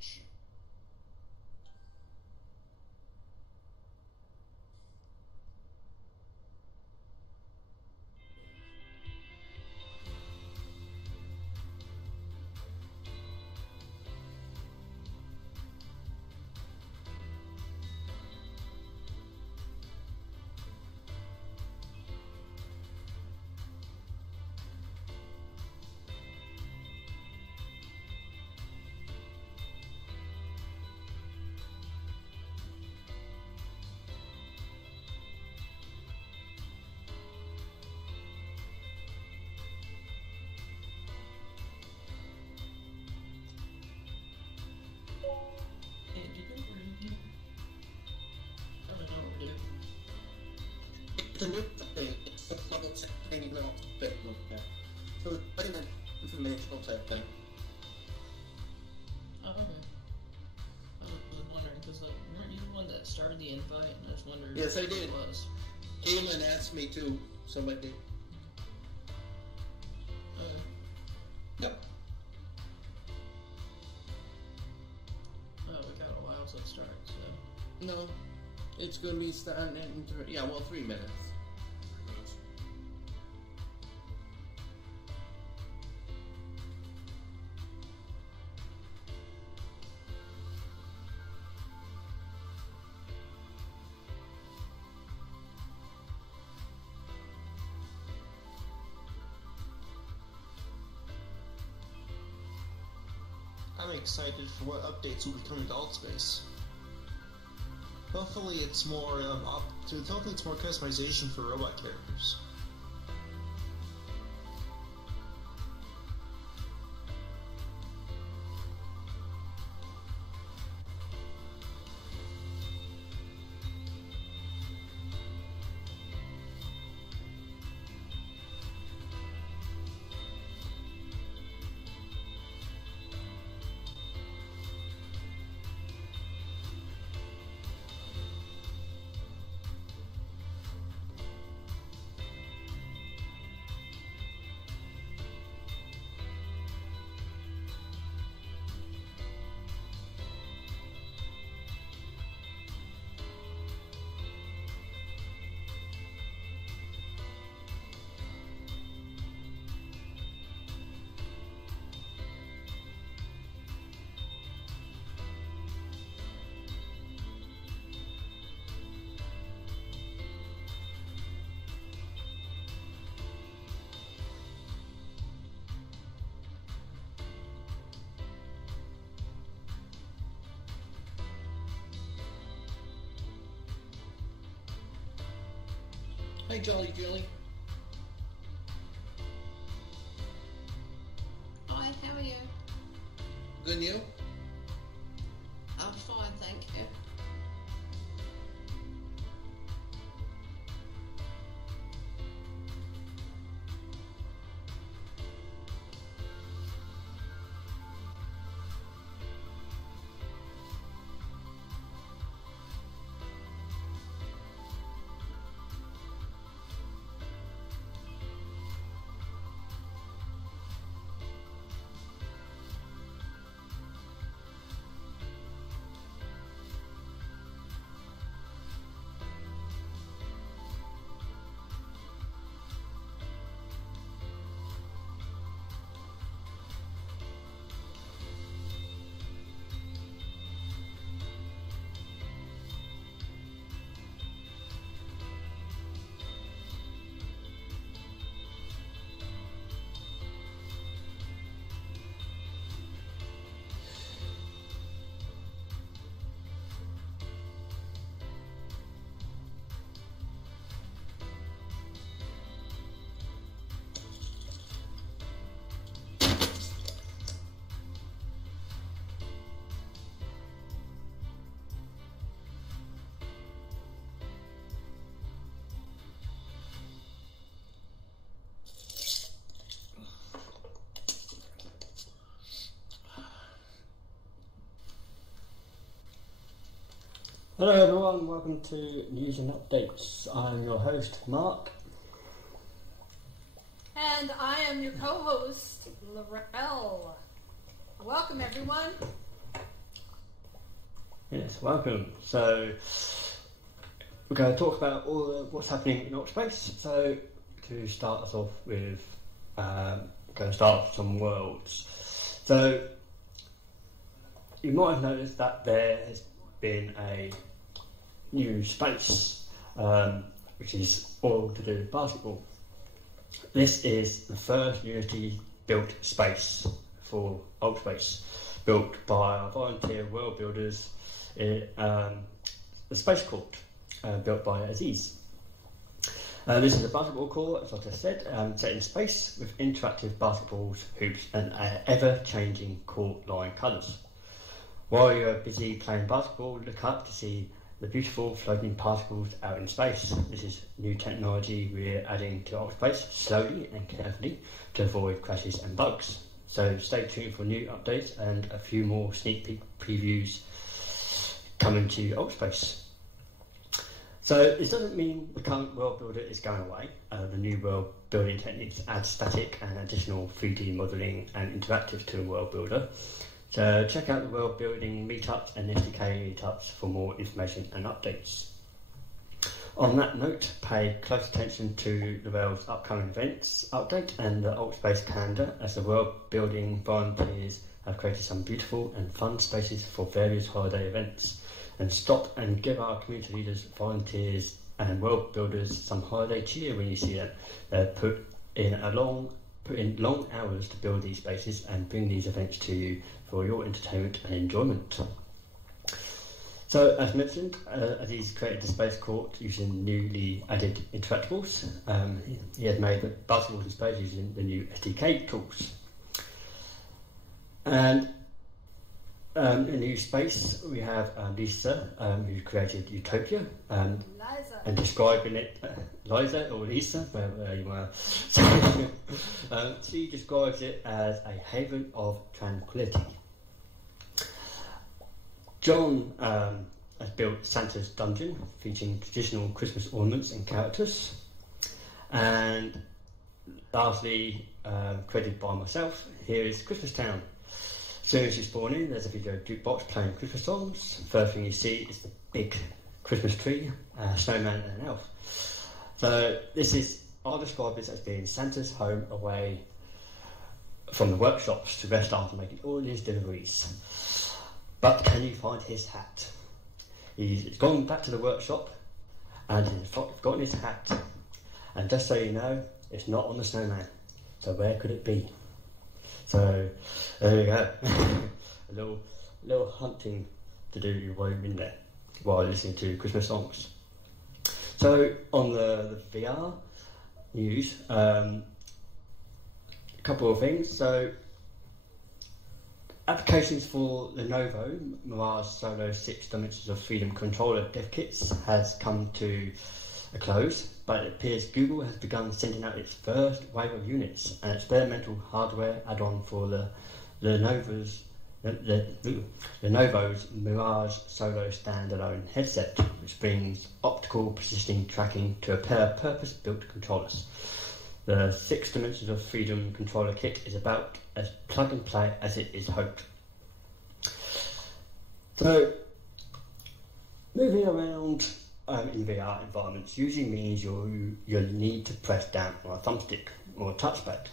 page. It's a new thing. It's a little tiny little bit like that. So it's like an informational type thing. Oh, okay. I was wondering, because weren't you the one that started the invite? And I just wondered Yes, I who did. it was. Galen asked me to, so I did. Okay. Yep. Oh, we got a while till it starts, so. No. It's going to be starting in 3 minutes. I'm excited for what updates will be coming to Altspace. Hopefully it's more hopefully it's more customization for robot characters. Hey, Jolly Julie. Hi, how are you? Good and you? I'm fine, thank you. Hello everyone, welcome to News and Updates. I'm your host, Mark. And I am your co-host, Laurel. Welcome everyone. Yes, welcome. So we're going to talk about all what's happening in Ultraspace. So to start us off with, going to start with some worlds. So you might have noticed that there has been a new space, which is all to do with basketball. This is the first Unity-built space for Ultraspace, built by our volunteer world builders in the Space Court, built by Aziz. This is a basketball court, as I just said, set in space with interactive basketballs, hoops, and ever-changing court line colours. While you're busy playing basketball, look up to see the beautiful floating particles out in space. This is new technology we're adding to Ultraspace slowly and carefully to avoid crashes and bugs. So stay tuned for new updates and a few more sneak peek previews coming to Ultraspace. So this doesn't mean the current world builder is going away. The new world building techniques add static and additional 3D modelling and interactive to a world builder. So check out the world building meetups and SDK meetups for more information and updates. On that note, pay close attention to the world's upcoming events update and the Ultraspace calendar, as the world building volunteers have created some beautiful and fun spaces for various holiday events. And stop and give our community leaders, volunteers and world builders some holiday cheer when you see them. They've put in long hours to build these spaces and bring these events to you for your entertainment and enjoyment. So, as mentioned, Aziz created the Space Court using newly added interactables. He has made the basketballs in space using the new SDK tools. And in the new space, we have Lisa, who created Utopia, and describing it, Liza or Lisa, wherever you are. She describes it as a haven of tranquility. John has built Santa's Dungeon, featuring traditional Christmas ornaments and characters. And lastly, created by myself, here is Christmas Town. As soon as you spawn in, there's a video jukebox playing Christmas songs. First thing you see is the big Christmas tree, snowman and an elf. So I'll describe this as being Santa's home away from the workshops to rest after making all his deliveries. But can you find his hat? He's gone back to the workshop and he's forgotten his hat. And just so you know, it's not on the snowman. So where could it be? So there you go. a little hunting to do while you're in there, while listening to Christmas songs. So on the VR news, a couple of things. So applications for Lenovo Mirage Solo 6 Dimensions of Freedom controller dev kits has come to a close, but it appears Google has begun sending out its first wave of units, an experimental hardware add-on for the Lenovo's Mirage Solo standalone headset, which brings optical positioning tracking to a pair of purpose-built controllers. The 6 Dimensions of Freedom controller kit is about as plug-and-play as it is hoped. So, moving around in VR environments usually means you'll need to press down on a thumbstick or a touchpad.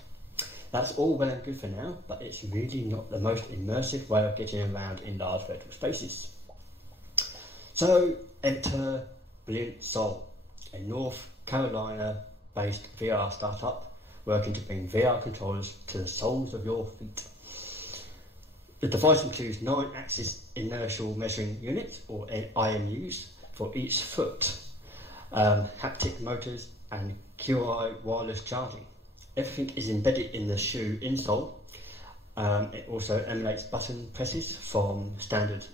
That's all well and good for now, but it's really not the most immersive way of getting around in large virtual spaces. So enter Brilliant Soul, a North Carolina-based VR startup working to bring VR controllers to the soles of your feet. The device includes 9-axis inertial measuring units, or IMUs, for each foot, haptic motors and QI wireless charging. Everything is embedded in the shoe insole. It also emulates button presses from standard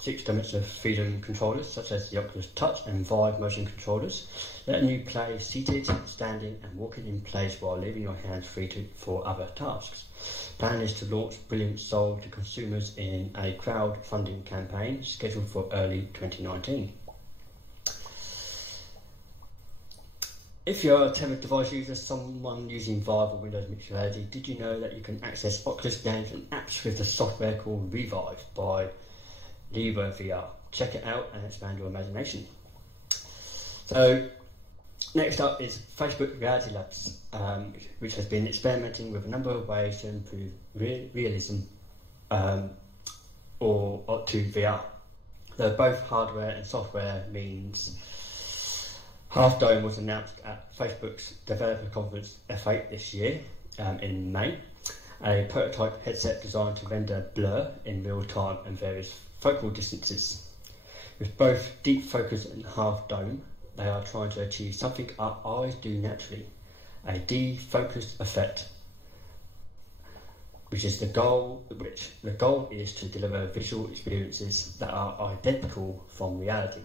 6 Dimensions of Freedom controllers, such as the Oculus Touch and Vive motion controllers, letting you play seated, standing and walking in place while leaving your hands free for other tasks. Plan is to launch Brilliant Soul to consumers in a crowdfunding campaign scheduled for early 2019. If you're a Tether device user, someone using Vive or Windows Mixed Reality, did you know that you can access Oculus games and apps with the software called Revive by Libra VR. Check it out and expand your imagination. So, next up is Facebook Reality Labs, which has been experimenting with a number of ways to improve realism or to VR. Though both hardware and software means. Half Dome was announced at Facebook's developer conference F8 this year in May. A prototype headset designed to render blur in real time and various focal distances. With both deep focus and Half Dome, they are trying to achieve something our eyes do naturally, a defocused effect, which the goal is to deliver visual experiences that are identical from reality.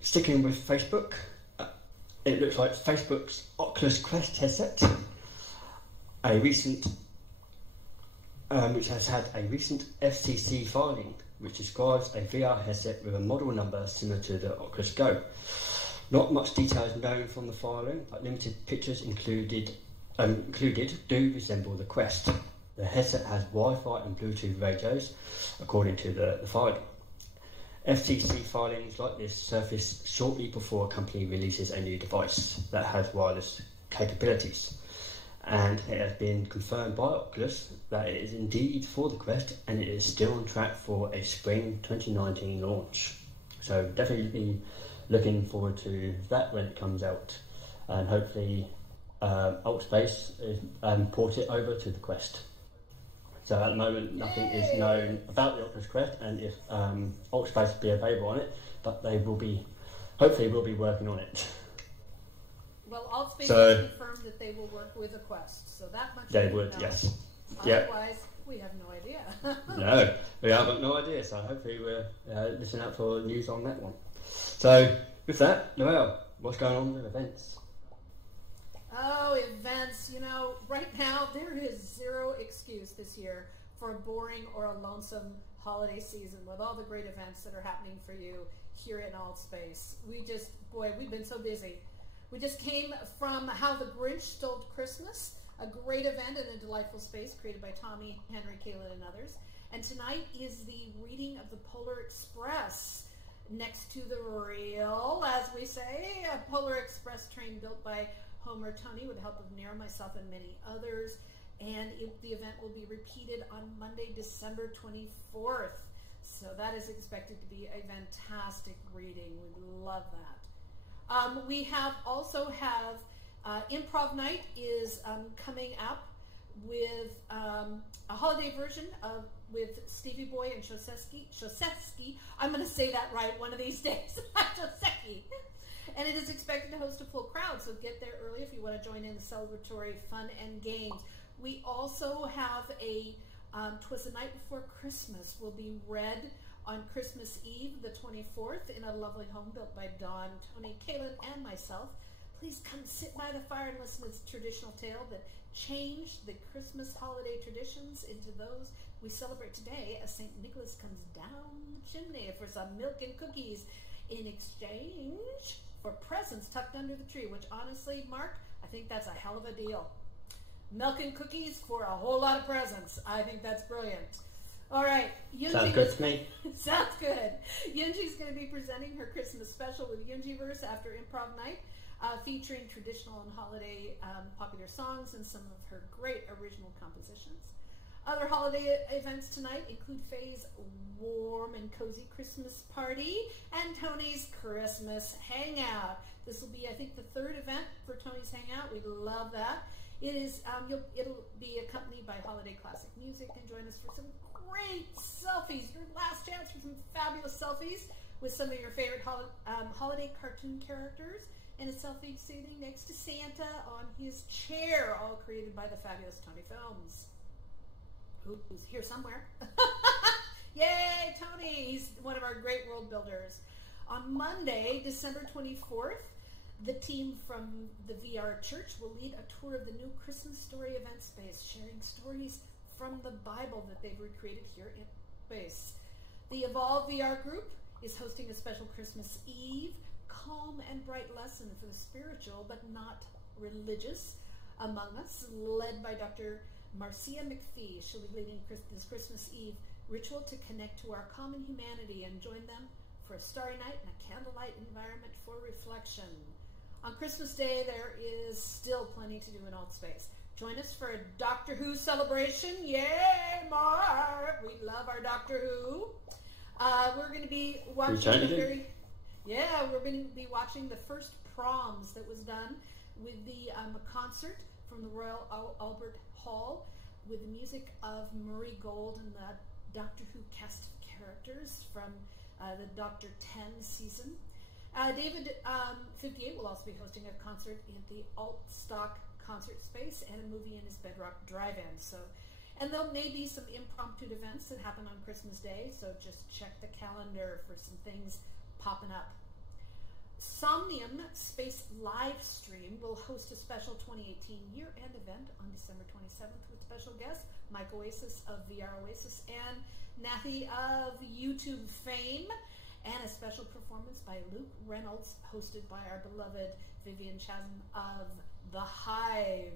Sticking with Facebook, it looks like Facebook's Oculus Quest headset, which has had a recent FCC filing, which describes a VR headset with a model number similar to the Oculus Go. Not much detail is known from the filing, but limited pictures included do resemble the Quest. The headset has Wi-Fi and Bluetooth radios, according to the filing. FCC filings like this surface shortly before a company releases a new device that has wireless capabilities. And it has been confirmed by Oculus that it is indeed for the Quest, and it is still on track for a spring 2019 launch. So definitely be looking forward to that when it comes out, and hopefully Altspace is port it over to the Quest. So at the moment nothing is known about the Oculus Quest and if Altspace will be available on it, but they will be, hopefully will be working on it. Well, Altspace has confirmed that they will work with a Quest, so that much they would, know. yes. Otherwise, we have no idea. No, we have no idea, so hopefully we're listening out for news on that one. So, with that, Noelle, what's going on with events? Oh, events. You know, right now there is zero excuse this year for a boring or a lonesome holiday season with all the great events that are happening for you here in Altspace. We've been so busy. We just came from How the Grinch Stole Christmas, a great event in a delightful space created by Tommy, Henry, Kaylin, and others. And tonight is the reading of the Polar Express next to the reel, as we say, a Polar Express train built by Homer Tony with the help of Nero, myself, and many others. And the event will be repeated on Monday, December 24th. So that is expected to be a fantastic reading. We love that. We also have Improv Night is coming up with a holiday version with Stevie Boy and Shosetsky. I'm going to say that right one of these days. Shosetsky. And it is expected to host a full crowd, so get there early if you want to join in the celebratory fun and games. We also have a 'Twas the Night Before Christmas will be read on Christmas Eve, the 24th, in a lovely home built by Dawn, Tony, Kaylin, and myself. Please come sit by the fire and listen to this traditional tale that changed the Christmas holiday traditions into those we celebrate today as St. Nicholas comes down the chimney for some milk and cookies in exchange for presents tucked under the tree, which honestly, Mark, I think that's a hell of a deal. Milk and cookies for a whole lot of presents. I think that's brilliant. All right. Sounds good to me. Sounds good. Yunji's going to be presenting her Christmas special with Yunjiverse after Improv Night, featuring traditional and holiday popular songs and some of her great original compositions. Other holiday events tonight include Faye's warm and cozy Christmas party and Tony's Christmas hangout. This will be, I think, the third event for Tony's hangout. We love that. It'll be accompanied by holiday classic music, and join us for some great selfies. Your last chance for some fabulous selfies with some of your favorite holiday cartoon characters, and a selfie sitting next to Santa on his chair, all created by the fabulous Tony Films, who's here somewhere. Yay, Tony! He's one of our great world builders. On Monday, December 24th, the team from the VR Church will lead a tour of the new Christmas Story event space, sharing stories from the Bible that they've recreated here in space. The Evolve VR group is hosting a special Christmas Eve, calm and bright lesson for the spiritual but not religious among us, led by Dr. Marcia McPhee. She'll be leading this Christmas Eve ritual to connect to our common humanity and join them for a starry night and a candlelight environment for reflection. On Christmas Day, there is still plenty to do in Altspace. Join us for a Doctor Who celebration. Yay, Mark! We love our Doctor Who. We're going to be watching we're going to be watching the first proms that was done with the concert from the Royal Albert Hall with the music of Murray Gold and the Doctor Who cast of characters from the Doctor 10 season. David 58 will also be hosting a concert in the Altstock concert space and a movie in his Bedrock Drive-In. And there may be some impromptu events that happen on Christmas Day, so just check the calendar for some things popping up. Somnium Space Livestream will host a special 2018 year-end event on December 27th with special guests Mike Oasis of VR Oasis and Nathy of YouTube fame, and a special performance by Luke Reynolds, hosted by our beloved Vivian Chasm of The Hive.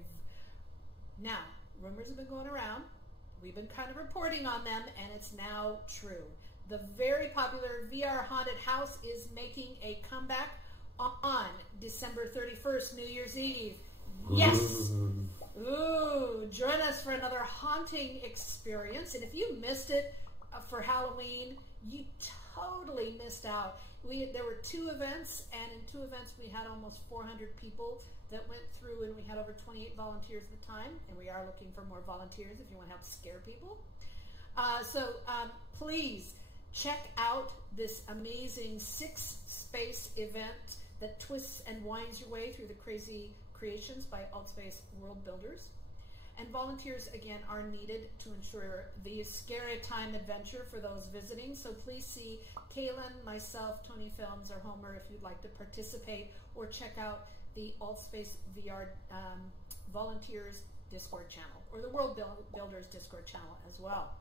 Now, rumors have been going around. We've been kind of reporting on them, and it's now true. The very popular VR Haunted House is making a comeback on December 31st, New Year's Eve. Yes! Ooh, join us for another haunting experience. And if you missed it for Halloween, you totally missed out. There were 2 events, and in 2 events we had almost 400 people that went through, and we had over 28 volunteers at the time, and we are looking for more volunteers if you want to help scare people. Please check out this amazing 6-space event that twists and winds your way through the crazy creations by Altspace World Builders. And volunteers, again, are needed to ensure the scary time adventure for those visiting. So please see Kaylin, myself, Tony Films, or Homer if you'd like to participate, or check out the Altspace VR Volunteers Discord channel, or the World Builders Discord channel as well.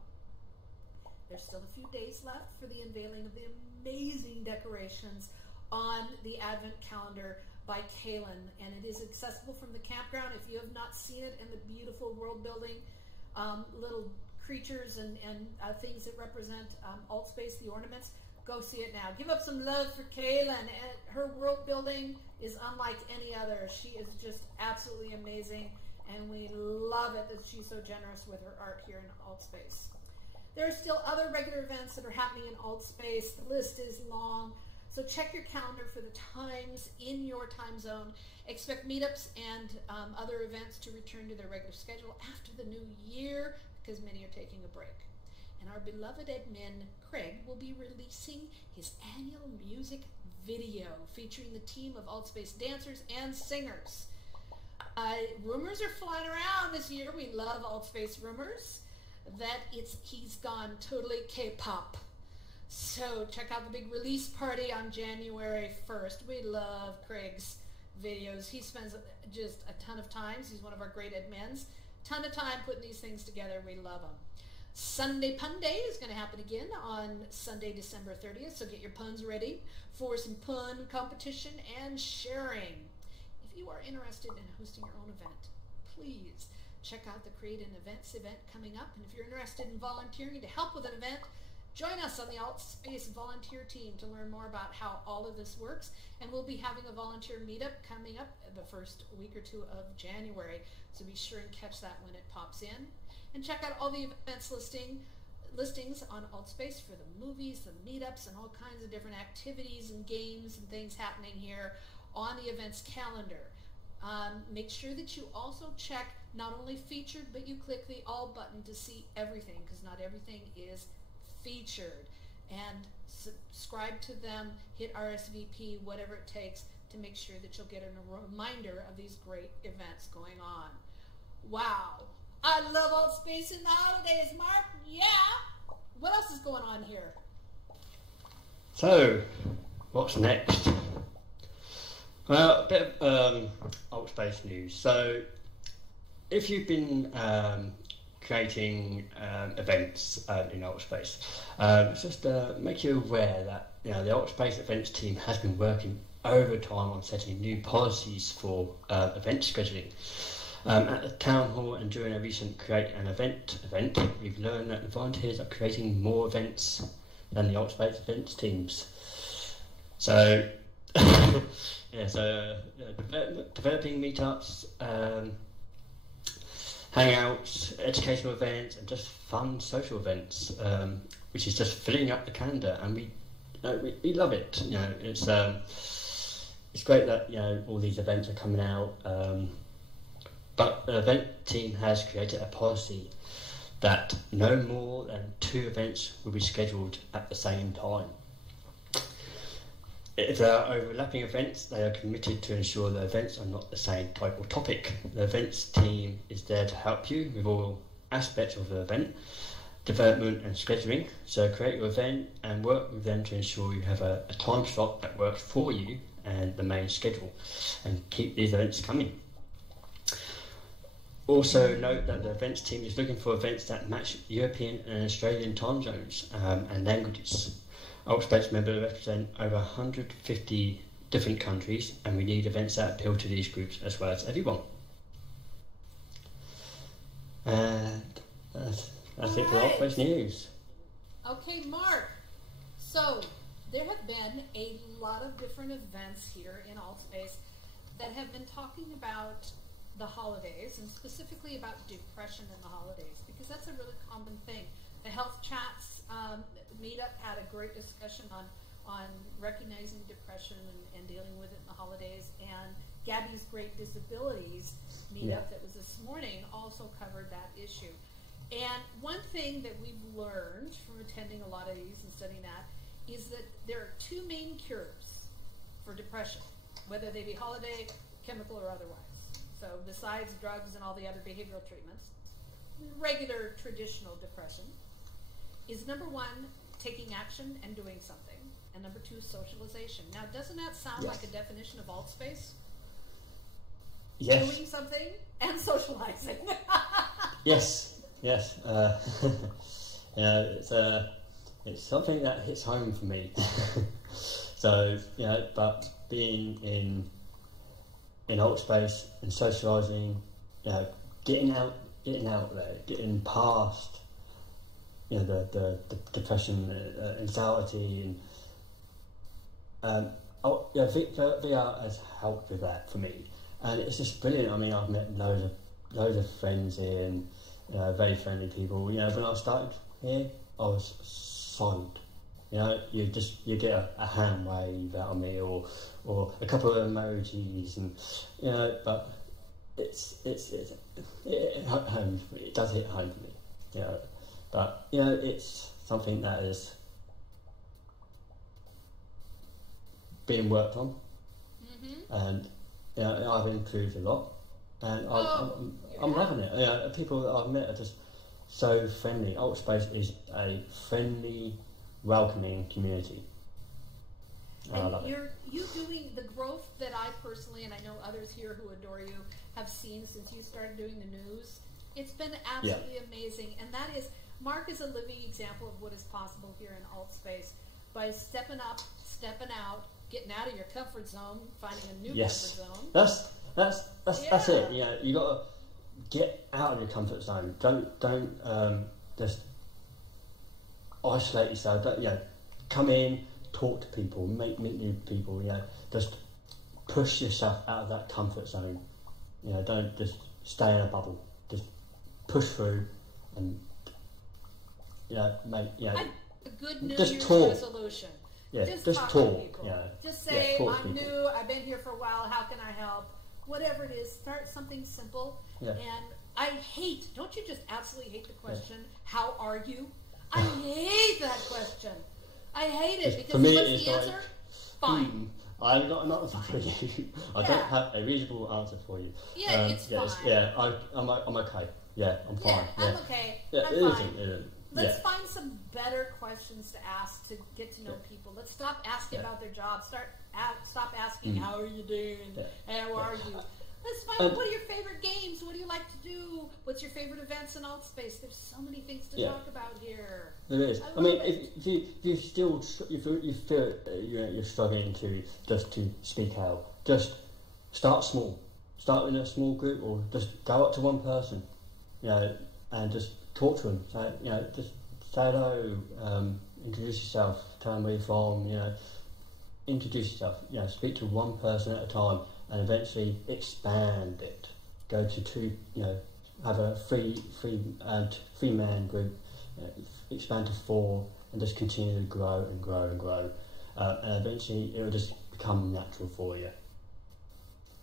There's still a few days left for the unveiling of the amazing decorations on the Advent calendar by Kaylin, and it is accessible from the campground. If you have not seen it, and the beautiful world building little creatures and things that represent Altspace, the ornaments, go see it now. Give up some love for Kaylin. Her world building is unlike any other. She is just absolutely amazing, and we love it that she's so generous with her art here in Altspace. There are still other regular events that are happening in Altspace. The list is long. So check your calendar for the times in your time zone. Expect meetups and other events to return to their regular schedule after the new year, because many are taking a break. And our beloved admin, Craig, will be releasing his annual music video featuring the team of Altspace dancers and singers. Rumors are flying around this year. We love Altspace rumors that he's gone totally K-pop. So check out the big release party on January 1st. We love Craig's videos. He spends just a ton of time. He's one of our great admins. Ton of time putting these things together. We love him. Sunday Pun Day is going to happen again on Sunday, December 30th. So get your puns ready for some pun competition and sharing. If you are interested in hosting your own event, please check out the Create an Events event coming up. And if you're interested in volunteering to help with an event, join us on the Altspace volunteer team to learn more about how all of this works. And we'll be having a volunteer meetup coming up the first week or 2 of January. So be sure and catch that when it pops in. And check out all the events listings on Altspace for the movies, the meetups, and all kinds of different activities and games and things happening here on the events calendar. Make sure that you also check not only featured, but you click the all button to see everything, because not everything is featured. And subscribe to them, hit RSVP, whatever it takes to make sure that you'll get a reminder of these great events going on. Wow. I love Altspace in the holidays, Mark. Yeah. What else is going on here? So, what's next? Well, a bit of Altspace news. So, if you've been creating events in Altspace, just make you aware that the Altspace events team has been working overtime on setting new policies for event scheduling. At the town hall and during a recent Create an Event, we've learned that the volunteers are creating more events than the Ultimate events teams. So, developing meetups, hangouts, educational events, and just fun social events, which is just filling up the calendar, and we love it. It's great that all these events are coming out. But the event team has created a policy that no more than 2 events will be scheduled at the same time. If there are overlapping events, they are committed to ensure the events are not the same type of topic. The events team is there to help you with all aspects of the event, development and scheduling. So create your event and work with them to ensure you have a time slot that works for you and the main schedule, and keep these events coming. Also note that the events team is looking for events that match European and Australian time zones and languages. Ultspace members represent over 150 different countries, and we need events that appeal to these groups as well as everyone. And that's it for Ultspace News. Okay, Mark. So there have been a lot of different events here in Ultspace that have been talking about the holidays, and specifically about depression in the holidays, because that's a really common thing. The Health Chats meetup had a great discussion on recognizing depression and dealing with it in the holidays, and Gabby's Great Disabilities meetup that was this morning also covered that issue. And one thing that we've learned from attending a lot of these and studying that is that there are 2 main cures for depression, whether they be holiday, chemical, or otherwise. So besides drugs and all the other behavioral treatments, regular traditional depression is number 1, taking action and doing something, and number 2, socialization. Now, doesn't that sound like a definition of Ultspace? Yes. Doing something and socializing. Yes. It's something that hits home for me. So but being in Ultspace and socialising, getting out there, getting past, the depression, anxiety, and VR has helped with that for me, and it's just brilliant. I mean, I've met loads of friends here, and very friendly people. When I started here, I was silent. You get a hand wave out of me, or a couple of emojis, and but it does hit home for me. But it's something that is being worked on, and I've improved a lot, and I'm loving it. People that I've met are just so friendly. Ultspace is a friendly, welcoming community. And I love it. You doing the growth that I personally, and I know others here who adore you, have seen since you started doing the news. It's been absolutely amazing, and that is, Mark is a living example of what is possible here in Ultspace by stepping up, stepping out, getting out of your comfort zone, finding a new comfort zone. That's it. You got to get out of your comfort zone. Don't just isolate yourself. Come in, talk to people, meet new people. Just push yourself out of that comfort zone. Don't just stay in a bubble. Just push through and make a good New just Year's talk. Resolution. Yeah, just just talk. talk. To people. Just say, I'm new. I've been here for a while. How can I help? Whatever it is, start something simple. Yeah. And I hate. Don't you just absolutely hate the question? How are you? I hate that question. I hate it because for me, what's the answer? Fine. I've got an answer for you. I don't have a reasonable answer for you. Yeah, it's fine. I'm okay. Yeah, I'm fine. Yeah, I'm okay. Yeah, I'm fine. It isn't. Let's find some better questions to ask to get to know people. Let's stop asking about their jobs. Stop asking, how are you doing? How are you? Let's find what are your favorite games? What do you like to do? What's your favorite events in Ultspace? There's so many things to talk about here. There is. I mean, if you feel you're struggling to speak out, just start small. start in a small group, or just go up to one person, and just talk to them. So, just say hello, introduce yourself, tell them where you're from, introduce yourself, speak to one person at a time, and eventually expand it. Go to two, have a three man group, expand to 4, and just continue to grow and grow and grow. And eventually it will just become natural for you.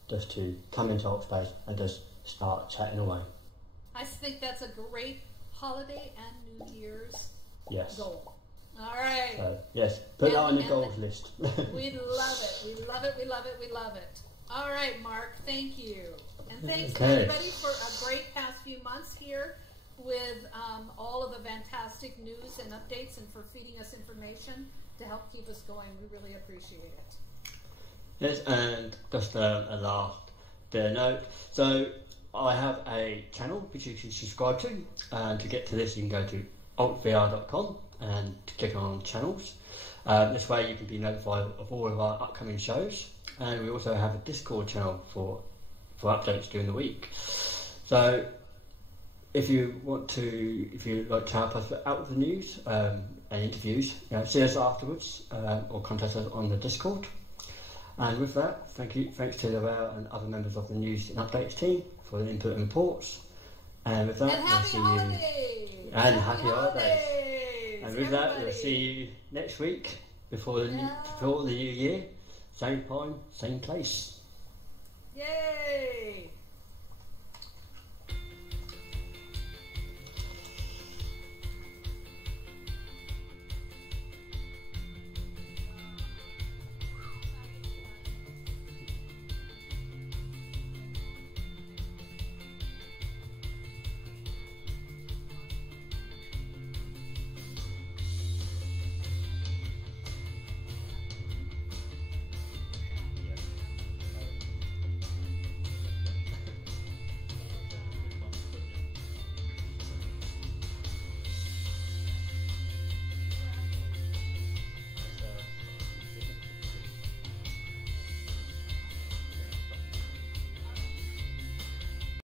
Just to come into Oxbase and just start chatting away. I think that's a great holiday and New Year's Yes. goal. All right. So, yes, put that on your goals list. We love it. We love it. We love it. We love it. All right, Mark. Thank you. And thanks to everybody for a great past few months here with all of the fantastic news and updates, and for feeding us information to help keep us going. We really appreciate it. Yes, and just a last note. So I have a channel which you can subscribe to, and to get to this you can go to altvr.com and click on channels. This way you can be notified of all of our upcoming shows, and we also have a Discord channel for updates during the week. So if you like to help us out with the news and interviews, see us afterwards, or contact us on the Discord. And with that, thanks to Lavelle and other members of the news and updates team for the input and reports. And with that, we'll see you. And happy holidays. And with that, we'll see you next week before the new year. Same time, same place. Yay!